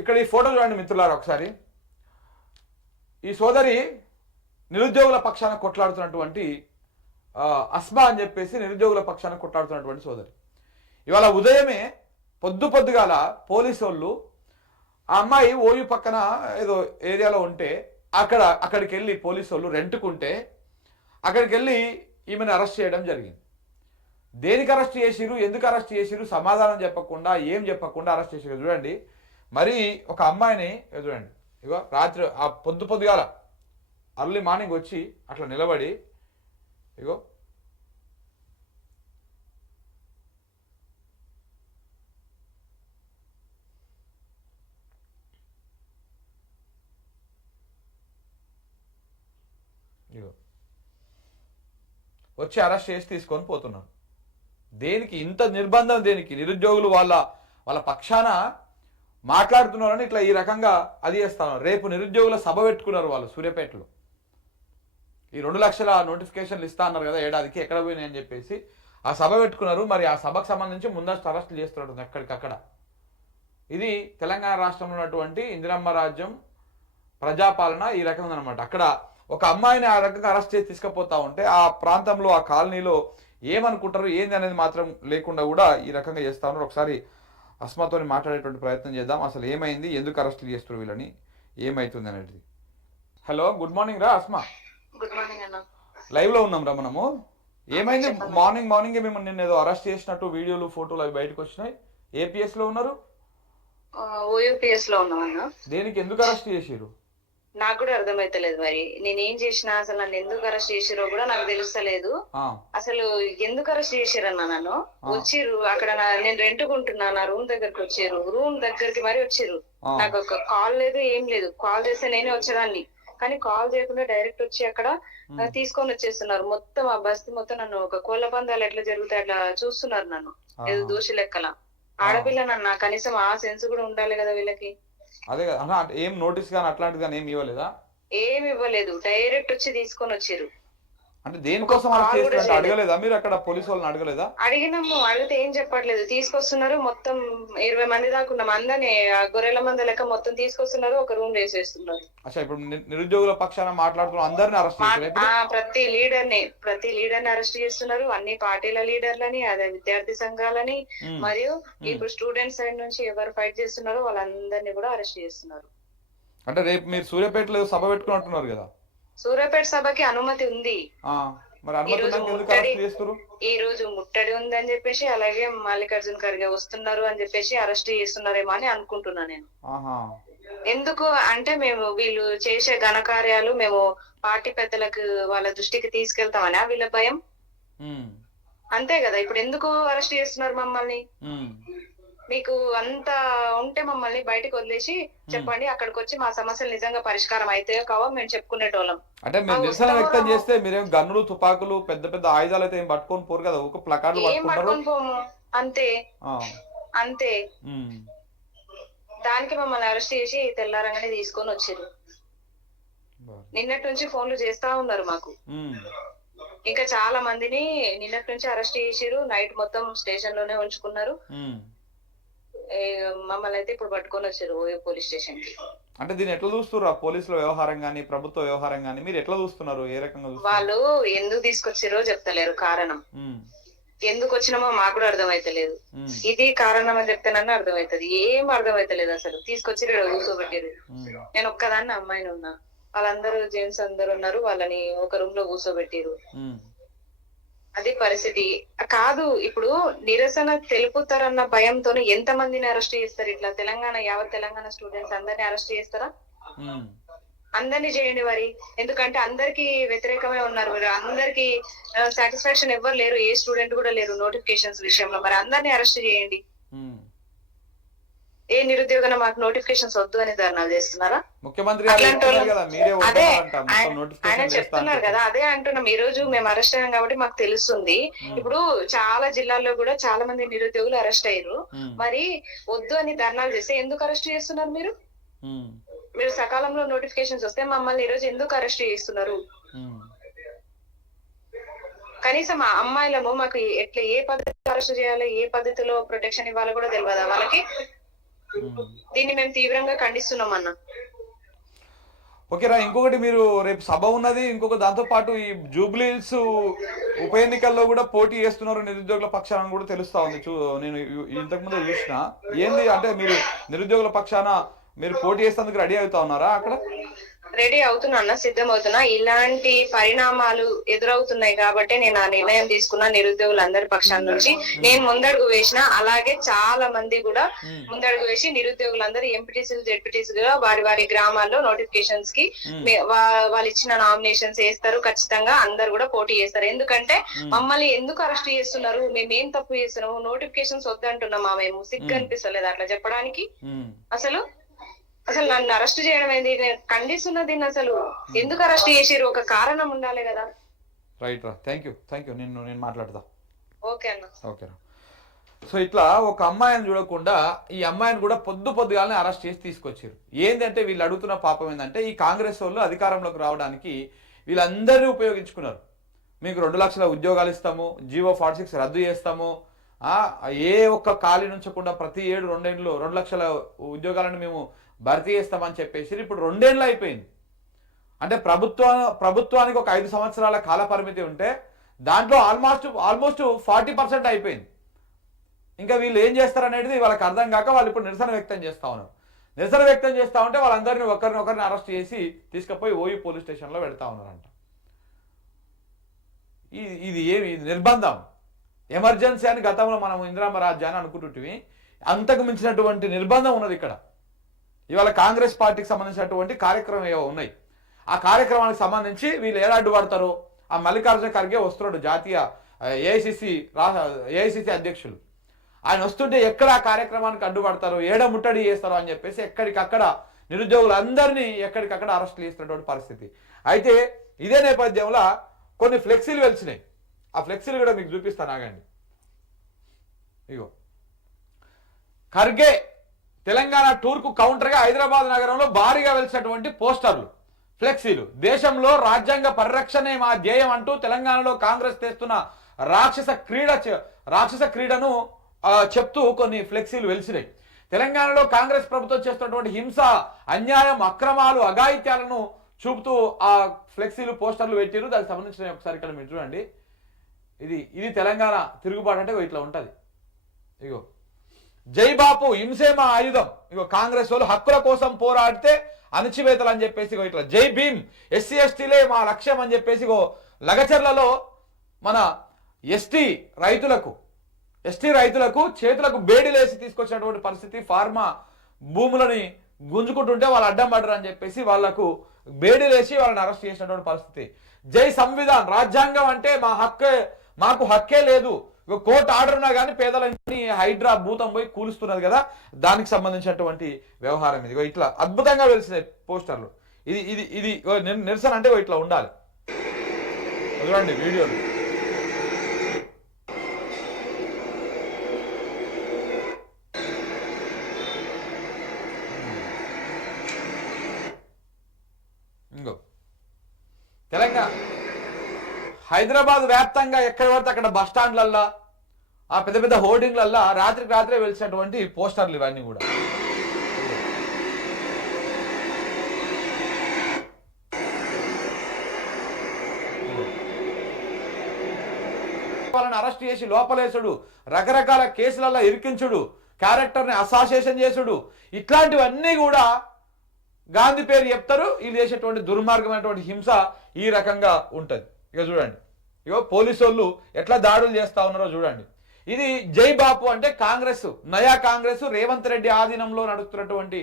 ఇక్కడ ఈ ఫోటో చూడండి మిత్రులారా ఒకసారి. ఈ సోదరి నిరుద్యోగుల పక్షాన కొట్లాడుతున్నటువంటి అస్మా అని చెప్పేసి నిరుద్యోగుల పక్షాన కొట్లాడుతున్నటువంటి సోదరి. ఇవాళ ఉదయమే పొద్దుగాల పోలీసు వాళ్ళు ఆ అమ్మాయి ఓయూ పక్కన ఏదో ఏరియాలో ఉంటే అక్కడికి వెళ్ళి పోలీసు వాళ్ళు రెంట్కుంటే అక్కడికి వెళ్ళి ఈమెను అరెస్ట్ చేయడం జరిగింది. దేనికి అరెస్ట్ చేసిరు, ఎందుకు అరెస్ట్ చేసిరు సమాధానం చెప్పకుండా ఏం చెప్పకుండా అరెస్ట్ చేసిరు. చూడండి, మరి ఒక అమ్మాయిని చూడండి, ఇగో రాత్రి ఆ పొద్దుగాల అర్లీ మార్నింగ్ వచ్చి అట్లా నిలబడి ఇగో వచ్చి అరెస్ట్ చేసి తీసుకొని పోతున్నారు. దేనికి ఇంత నిర్బంధం? దేనికి? నిరుద్యోగులు వాళ్ళ పక్షాన మాట్లాడుతున్నారని ఇట్లా ఈ రకంగా అది చేస్తాను. రేపు నిరుద్యోగుల సభ పెట్టుకున్నారు వాళ్ళు సూర్యాపేటలో. ఈ 2 లక్షల నోటిఫికేషన్లు ఇస్తా అన్నారు కదా ఏడాదికి, ఎక్కడ పోయినాయి అని చెప్పేసి ఆ సభ పెట్టుకున్నారు. మరి ఆ సభకు సంబంధించి ముందస్తు అరెస్టులు చేస్తున్నట్టుంది ఎక్కడికక్కడ. ఇది తెలంగాణ రాష్ట్రంలో ఉన్నటువంటి ఇందిరమ్మ రాజ్యం ప్రజాపాలన ఈ రకంగా అనమాట. అక్కడ ఒక అమ్మాయిని ఆ రకంగా అరెస్ట్ చేసి తీసుకుపోతా ఉంటే ఆ ప్రాంతంలో ఆ కాలనీలో ఏమనుకుంటారు ఏంది అనేది మాత్రం లేకుండా కూడా ఈ రకంగా చేస్తా ఉన్నారు. ఒకసారి అస్మాతో మాట్లాడేటువంటి ప్రయత్నం చేద్దాం. అసలు ఏమైంది, ఎందుకు అరెస్టులు చేస్తారు వీళ్ళని, ఏమైతుంది అనేది. హలో, గుడ్ మార్నింగ్ రా అస్మా. గుడ్ మార్నింగ్ అన్న. లైవ్ లో ఉన్నాం రా మనము. ఏమైంది? మార్నింగ్ మేము నిన్న ఏదో అరెస్ట్ చేసినట్టు వీడియోలు ఫోటోలు అవి బయటకు వచ్చినాయి. ఏపీఎస్ లో ఉన్నారు? ఓయూపీఎస్ లో ఉన్నామన్నా. దేనికి, ఎందుకు అరెస్ట్ చేసిరు? నాకు కూడా అర్థమైతలేదు. మరి నేనేం చేసినా అసలు నన్ను ఎందుకు అరెస్ట్ చేసిరో కూడా నాకు తెలుస్తలేదు. అసలు ఎందుకు అరెస్ట్ చేసిరన్నా నన్ను? వచ్చిర్రు అక్కడ నేను రెంట్కుంటున్నా, నా రూమ్ దగ్గరకు వచ్చిర్రు. రూమ్ దగ్గరికి మరి వచ్చిర్రు. నాకు ఒక కాల్ లేదు, ఏం లేదు. కాల్ చేస్తే నేనే వచ్చేదాన్ని, కానీ కాల్ చేయకుండా డైరెక్ట్ వచ్చి అక్కడ తీసుకొని వచ్చేస్తున్నారు. మొత్తం ఆ బస్తీ మొత్తం నన్ను ఒక కోళ్ళ పందాలు ఎట్లా జరుగుతాయి అట్లా చూస్తున్నారు నన్ను, ఏదో దోషి లెక్కల. ఆడపిల్ల నన్ను, కనీసం ఆ సెన్స్ కూడా ఉండాలి కదా వీళ్ళకి. అదే కదా, ఏం నోటీస్ కానీ అట్లాంటిది కానీ ఏమి ఇవ్వలేదా? ఏమి ఇవ్వలేదు, డైరెక్ట్ వచ్చి తీసుకొని వచ్చారు. అంటే దేనికోసం అడగలేదా మీరు? అక్కడ పోలీసు వాళ్ళని అడగలేదా? అడిగినాము, అడిగితే ఏం చెప్పట్లేదు. తీసుకొస్తున్నారు మొత్తం 20 మంది దాకా ఉన్నాం, అందరినీ గొర్రెల మంది లెక్క మొత్తం తీసుకొస్తున్నారు, ఒక రూమ్ వేసేస్తున్నారు. అచ్చా, ఇప్పుడు నిరుద్యోగుల పక్షాన మాట్లాడుతున్నారు, అందరిని అరెస్ట్ చేస్తున్నారు. ప్రతి లీడర్ని అరెస్ట్ చేస్తున్నారు. అన్ని పార్టీల లీడర్లని, అదే విద్యార్థి సంఘాలని, మరియు ఇప్పుడు స్టూడెంట్స్ సైడ్ నుంచి ఎవరు ఫైట్ చేస్తున్నారో వాళ్ళందరినీ కూడా అరెస్ట్ చేస్తున్నారు. అంటే రేపు మీరు సూర్యాపేటలో సభ పెట్టుకున్నట్టున్నారు కదా? సూర్యాపేట సభకి అనుమతి ఉంది. ఈ రోజు ముట్టడి ఉందని చెప్పేసి, అలాగే మల్లికార్జున ఖర్గే వస్తున్నారు అని చెప్పేసి అరెస్ట్ చేస్తున్నారేమో అని అనుకుంటున్నా నేను. ఎందుకు అంటే వీళ్ళు చేసే ఘనకార్యాలు మేము పార్టీ పెద్దలకు వాళ్ళ దృష్టికి తీసుకెళ్తామని వీళ్ళ భయం. అంతే కదా. ఇప్పుడు ఎందుకు అరెస్ట్ చేస్తున్నారు మమ్మల్ని? మీకు అంత ఉంటే మమ్మల్ని బయటకు వదిలేసి చెప్పండి, అక్కడికి వచ్చి మా సమస్యలు నిజంగా పరిష్కారం అయితే కావో మేము చెప్పుకునేటోళ్ళం. అంటే మీరు నిరసన వ్యక్తం చేస్తే మీరేం గన్నులు, తుపాకులు, పెద్ద పెద్ద ఆయుధాలు అయితే ఏం పట్టుకొని పోరు కదా, ఒక ప్లకార్డులు పట్టుకొని పోము. అంతే అంతే. దానికి మమ్మల్ని అరెస్ట్ చేసి తెల్లారంగానే తీసుకొని వచ్చారు. నిన్నటి నుంచి ఫోన్లు చేస్తా ఉన్నారు మాకు. ఇంకా చాలా మందిని నిన్నటి నుంచి అరెస్ట్ చేసిరు. నైట్ మొత్తం స్టేషన్ లోనే ఉంచుకున్నారు. మమ్మల్ని అయితే ఇప్పుడు పట్టుకొని వచ్చారు ఓయో పోలీస్ స్టేషన్ కి. అంటే దీన్ని ఎట్లా చూస్తున్నారు? పోలీసుల వ్యవహారం గానీ, ప్రభుత్వ వ్యవహారం గానీ మీరు ఎట్లా చూస్తున్నారు? ఏ రకంగా వాళ్ళు ఎందుకు తీసుకొచ్చారో చెప్తలేరు కారణం. ఎందుకు వచ్చినామో మాకు కూడా అర్థమైతలేదు. ఇది కారణం అని చెప్తేనన్నా అర్థమైతది. ఏం అర్థమైతలేదు అసలు. తీసుకొచ్చి కూర్చోబెట్టారు. నేను ఒక్కదాన్ని అమ్మాయిని ఉన్నా, వాళ్ళందరూ జెంట్స్ అందరు ఉన్నారు. వాళ్ళని ఒక రూమ్ లో కూర్చోబెట్టారు. అది పరిస్థితి కాదు. ఇప్పుడు నిరసన తెలుపుతారన్న భయంతో ఎంత మందిని అరెస్ట్ చేస్తారు? ఇట్లా యావత్ తెలంగాణ స్టూడెంట్స్ అందరినీ అరెస్ట్ చేస్తారా? అందరినీ చేయండి మరి. ఎందుకంటే అందరికి వ్యతిరేకమే ఉన్నారు. అందరికి సాటిస్ఫాక్షన్ ఎవ్వరు లేరు, ఏ స్టూడెంట్ కూడా లేరు నోటిఫికేషన్స్ విషయంలో. మరి అందరినీ అరెస్ట్ చేయండి. ఏ నిరుద్యోగం మాకు నోటిఫికేషన్స్ వద్దు అని ధర్నాలు చేస్తున్నారా? ముఖ్యమంత్రి ఆయన చెప్తున్నారు కదా, అదే అంటున్నాం. ఈ రోజు మేము అరెస్ట్ అయ్యాం కాబట్టి మాకు తెలుస్తుంది. ఇప్పుడు చాలా జిల్లాల్లో కూడా చాలా మంది నిరుద్యోగులు అరెస్ట్ అయ్యారు. మరి వద్దు అని ధర్నాలు చేస్తే ఎందుకు అరెస్ట్ చేస్తున్నారు మీరు? మీరు సకాలంలో నోటిఫికేషన్స్ వస్తే మమ్మల్ని ఈ రోజు ఎందుకు అరెస్ట్ చేస్తున్నారు? కనీసం ఆ అమ్మాయిలము మాకు ఎట్లా ఏ పద్ధతిలో అరెస్ట్ చేయాలి, ఏ పద్ధతిలో ప్రొటెక్షన్ ఇవ్వాలో కూడా తెలియదా వాళ్ళకి? దీన్ని మేము తీవ్రంగా ఖండిస్తున్నాం అన్న. ఓకేరా, ఇంకొకటి మీరు రేపు సభ ఉన్నది, ఇంకొక దాంతో పాటు ఈ జూబ్లీహిల్స్ ఉప ఎన్నికల్లో కూడా పోటీ చేస్తున్నారు నిరుద్యోగుల పక్షాన కూడా తెలుస్తా ఉంది. నేను ఇంతకు ముందే చూసిన. ఏంది అంటే మీరు నిరుద్యోగుల పక్షాన మీరు పోటీ చేసేందుకు రెడీ అవుతా ఉన్నారా అక్కడ? రెడీ అవుతున్నా అన్న, సిద్ధం అవుతున్నా. ఇలాంటి పరిణామాలు ఎదురవుతున్నాయి కాబట్టి నేను ఆ నిర్ణయం తీసుకున్నా. నిరుద్యోగులందరి పక్షాల నుంచి నేను ముందడుగు వేసిన, అలాగే చాలా మంది కూడా ముందడుగు వేసి నిరుద్యోగులందరూ ఎంపీటీసీలు జెడ్పీటీసీలుగా వారి వారి గ్రామాల్లో నోటిఫికేషన్స్ కి వాళ్ళు ఇచ్చిన నామినేషన్స్ వేస్తారు. ఖచ్చితంగా అందరు కూడా పోటీ చేస్తారు. ఎందుకంటే మమ్మల్ని ఎందుకు అరెస్ట్ చేస్తున్నారు, మేమేం తప్పు చేస్తున్నాము, నోటిఫికేషన్స్ వద్దంటున్నామా, మేము సిగ్గు అనిపిస్తలేదు అట్లా చెప్పడానికి. అసలు నన్ను అరెస్ట్ చేయడం ఏంది, నేను ఖండిస్తున్నా దీన్ని. అసలు ఎందుకు అరెస్ట్ చేసిరు, ఒక కారణం ఉండాలి కదా. రైట్ రా, థ్యాంక్ యూ నేను మాట్లాడతా. ఓకే అన్న. ఓకేరా. సో ఇట్లా ఒక అమ్మాయిని చూడకుండా ఈ అమ్మాయిని కూడా పొద్దుగాలనే అరెస్ట్ చేసి తీసుకొచ్చారు. ఏంటంటే వీళ్ళు అడుగుతున్న పాపం ఏంటంటే ఈ కాంగ్రెస్ వాళ్ళు అధికారంలోకి రావడానికి వీళ్ళందరినీ ఉపయోగించుకున్నారు. మీకు 2 లక్షల ఉద్యోగాలు ఇస్తాము, జీవో 46 రద్దు చేస్తాము, ఏ ఒక్క ఖాళీ నుంచకుండా ప్రతి 2 ఏళ్ళు 2 లక్షల ఉద్యోగాలను మేము భర్తీ చేస్తామని చెప్పేసి ఇప్పుడు 2 ఏళ్ళు అయిపోయింది. అంటే ప్రభుత్వానికి ఒక 5 సంవత్సరాల కాల పరిమితి ఉంటే దాంట్లో ఆల్మోస్ట్ 40% అయిపోయింది. ఇంకా వీళ్ళు ఏం చేస్తారనేది వాళ్ళకి అర్థం కాక వాళ్ళు ఇప్పుడు నిరసన వ్యక్తం చేస్తా ఉన్నారు. నిరసన వ్యక్తం చేస్తా ఉంటే వాళ్ళందరినీ ఒకరిని అరెస్ట్ చేసి తీసుకుపోయి ఓయూ పోలీస్ స్టేషన్లో పెడతా ఉన్నారంట. ఇది నిర్బంధం, ఎమర్జెన్సీ అని గతంలో మనం ఇందిరామ రాజ్యాన్ని అనుకుంటుంటివి. అంతకు మించినటువంటి నిర్బంధం ఉన్నది ఇక్కడ. ఇవాళ కాంగ్రెస్ పార్టీకి సంబంధించినటువంటి కార్యక్రమం ఏవో ఉన్నాయి. ఆ కార్యక్రమానికి సంబంధించి వీళ్ళు ఎలా అడ్డుపడతారో ఆ మల్లికార్జున ఖర్గే వస్తున్నాడు, జాతీయ ఏఐసిసి అధ్యక్షులు. ఆయన వస్తుంటే ఎక్కడ ఆ కార్యక్రమానికి అడ్డుపడతారో, ఏడ ముట్టడి చేస్తారో అని చెప్పేసి ఎక్కడికక్కడ నిరుద్యోగులందరినీ ఎక్కడికక్కడ అరెస్టులు చేస్తున్నటువంటి పరిస్థితి. అయితే ఇదే నేపథ్యంలో కొన్ని ఫ్లెక్సీలు వెలిసినాయి. ఆ ఫ్లెక్సీలు కూడా మీకు చూపిస్తాను, ఆగండి. ఇగో ఖర్గే తెలంగాణ టూర్కు కౌంటర్గా హైదరాబాద్ నగరంలో భారీగా వెలిసినటువంటి పోస్టర్లు, ఫ్లెక్సీలు. దేశంలో రాజ్యాంగ పరిరక్షణే మా ధ్యేయం అంటూ తెలంగాణలో కాంగ్రెస్ తెస్తున్న రాక్షస క్రీడను చెప్తూ కొన్ని ఫ్లెక్సీలు వెలిసినాయి. తెలంగాణలో కాంగ్రెస్ ప్రభుత్వం చేస్తున్నటువంటి హింస, అన్యాయం, అక్రమాలు, అఘాయిత్యాలను చూపుతూ ఆ ఫ్లెక్సీలు పోస్టర్లు పెట్టిరు. దానికి సంబంధించిన ఒకసారి ఇక్కడ మీరు చూడండి. ఇది తెలంగాణ తిరుగుబాటు అంటే ఇట్లా ఉంటది. ఇగో జై బాపు, హింసే మా ఆయుధం. ఇగో కాంగ్రెస్ వాళ్ళు హక్కుల కోసం పోరాడితే అణచివేతలు అని చెప్పేసి ఇట్లా జై భీమ్, ఎస్సీ ఎస్టీలే మా లక్ష్యం అని చెప్పేసి లగచర్లలో మన ఎస్టీ రైతులకు చేతులకు బేడీలేసి తీసుకొచ్చినటువంటి పరిస్థితి. ఫార్మా భూములని గుంజుకుంటుంటే వాళ్ళు అడ్డం పడరు అని చెప్పేసి వాళ్లకు బేడీలేసి వాళ్ళని అరెస్ట్ చేసినటువంటి పరిస్థితి. జై సంవిధాన్, రాజ్యాంగం అంటే మాకు హక్కే లేదు. కోర్టు ఆర్డర్ ఉన్నా కానీ పేదలని హైడ్రా భూతం పోయి కూలుస్తున్నది కదా, దానికి సంబంధించినటువంటి వ్యవహారం ఇది. ఇట్లా అద్భుతంగా వెలిసిన పోస్టర్లు. ఇది నిరసన అంటే ఇట్లా ఉండాలి. చూడండి వీడియోలు. ఇంకో తెలంగాణ హైదరాబాద్ వ్యాప్తంగా ఎక్కడ పడితే అక్కడ బస్ స్టాండ్లల్లా, ఆ పెద్ద హోర్డింగ్లల్లా రాత్రే వెలిసినటువంటి పోస్టర్లు ఇవన్నీ కూడా. వాళ్ళని అరెస్ట్ చేసి లోపలేసుడు, రకరకాల కేసులలో ఇరికించుడు, క్యారెక్టర్ని అసాసియేషన్ చేసుడు, ఇట్లాంటివన్నీ కూడా గాంధీ పేరు చెప్తారు. వీళ్ళు చేసేటువంటి దుర్మార్గమైనటువంటి హింస ఈ రకంగా ఉంటుంది. ఇక చూడండి, పోలీసు వాళ్ళు ఎట్లా దాడులు చేస్తా ఉన్నారో చూడండి. ఇది జై బాపు అంటే నయా కాంగ్రెస్ రేవంత్ రెడ్డి ఆధీనంలో నడుస్తున్నటువంటి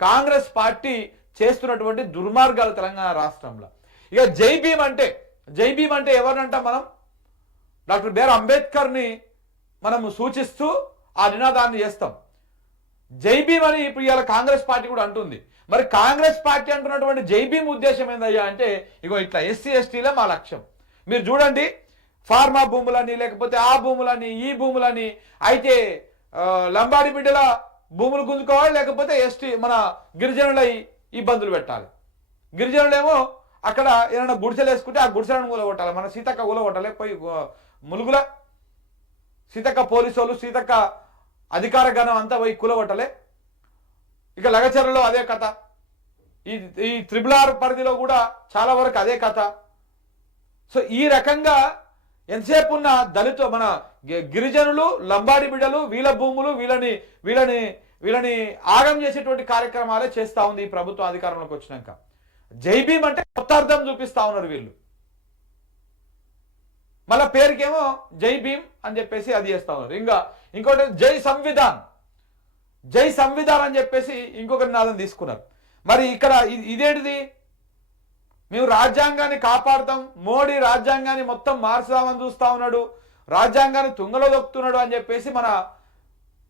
కాంగ్రెస్ పార్టీ చేస్తున్నటువంటి దుర్మార్గాలు తెలంగాణ రాష్ట్రంలో. ఇక జై భీమ్ అంటే ఎవరినంటాం మనం? డాక్టర్ బిఆర్ అంబేద్కర్ని మనము సూచిస్తూ ఆ నినాదాన్ని చేస్తాం. జై భీమ్ అని ఇప్పుడు ఇవాళ కాంగ్రెస్ పార్టీ కూడా అంటుంది. మరి కాంగ్రెస్ పార్టీ అంటున్నటువంటి జై భీమ్ ఉద్దేశం ఏందయ్యా అంటే ఇట్లా ఎస్సీ ఎస్టీలే మా లక్ష్యం. మీరు చూడండి, ఫార్మా భూములని, లేకపోతే ఆ భూములని, ఈ భూములని, అయితే లంబాడి బిడ్డల భూములు గుంజుకోవాలి, లేకపోతే ఎస్టీ మన గిరిజనుల ఇబ్బందులు పెట్టాలి. గిరిజనులేమో అక్కడ ఏమైనా గుడిసెలు వేసుకుంటే ఆ గుడిసెలను కూలగొట్టాలి. మన సీతక్క కూలగొట్టాలి. పోయి ములుగుల సీతక్క పోలీసు వాళ్ళు, సీతక్క అధికార గణం అంతా పోయి కూలగొట్టాలి. ఇక లగచర్లలో అదే కథ, ఈ త్రిబుల్ పరిధిలో కూడా చాలా వరకు అదే కథ. సో ఈ రకంగా ఎంతసేపు ఉన్న దళిత మన గిరిజనులు లంబాడి బిడ్డలు వీళ్ళ భూములు వీళ్ళని వీళ్ళని వీళ్ళని ఆగం చేసేటువంటి కార్యక్రమాలే చేస్తా ఉంది ఈ ప్రభుత్వం అధికారంలోకి వచ్చినాక. జై భీమ్ అంటే కొత్త అర్థం చూపిస్తా ఉన్నారు వీళ్ళు. మళ్ళా పేరుకేమో జై భీమ్ అని చెప్పేసి అది చేస్తా ఉన్నారు. ఇంకోటి జై సంవిధాన్, జై సంవిధాన్ అని చెప్పేసి ఇంకొక నినాదం తీసుకున్నారు. మరి ఇక్కడ ఇదేంటిది? మేము రాజ్యాంగాన్ని కాపాడుతాం, మోడీ రాజ్యాంగాన్ని మొత్తం మార్చుదామని చూస్తా ఉన్నాడు, రాజ్యాంగాన్ని తుంగలో దొక్కుతున్నాడు అని చెప్పేసి మన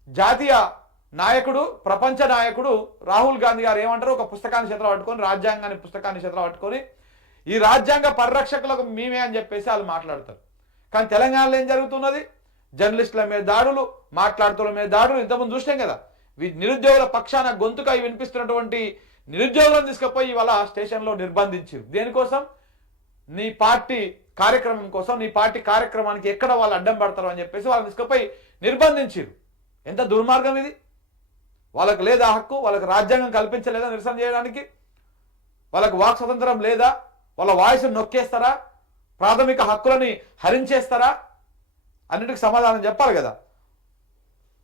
జాతీయ నాయకుడు ప్రపంచ నాయకుడు రాహుల్ గాంధీ గారు ఏమంటారు? ఒక పుస్తకాన్ని చేతిలో పట్టుకొని, రాజ్యాంగాన్ని పుస్తకాన్ని చేతిలో పట్టుకొని ఈ రాజ్యాంగ పరిరక్షకులకు మేమే అని చెప్పేసి వాళ్ళు మాట్లాడతారు. కానీ తెలంగాణలో ఏం జరుగుతున్నది? జర్నలిస్టుల మీద దాడులు, మాట్లాడుతున్న మీద దాడులు ఇంతకుముందు చూసాం కదా. నిరుద్యోగుల పక్షాన గొంతుగా వినిపిస్తున్నటువంటి నిరుద్యోగులను తీసుకుపోయి ఇవాళ స్టేషన్లో నిర్బంధించారు. దేనికోసం? నీ పార్టీ కార్యక్రమం కోసం, నీ పార్టీ కార్యక్రమానికి ఎక్కడ వాళ్ళు అడ్డం పడతారు అని చెప్పేసి వాళ్ళని తీసుకుపోయి నిర్బంధించారు. ఎంత దుర్మార్గం ఇది! వాళ్ళకు లేదా హక్కు? వాళ్ళకి రాజ్యాంగం కల్పించలేదా నిరసన చేయడానికి? వాళ్ళకు వాక్ స్వతంత్రం లేదా? వాళ్ళ వాయిస్ను నొక్కేస్తారా? ప్రాథమిక హక్కులని హరించేస్తారా? అన్నిటికీ సమాధానం చెప్పాలి కదా.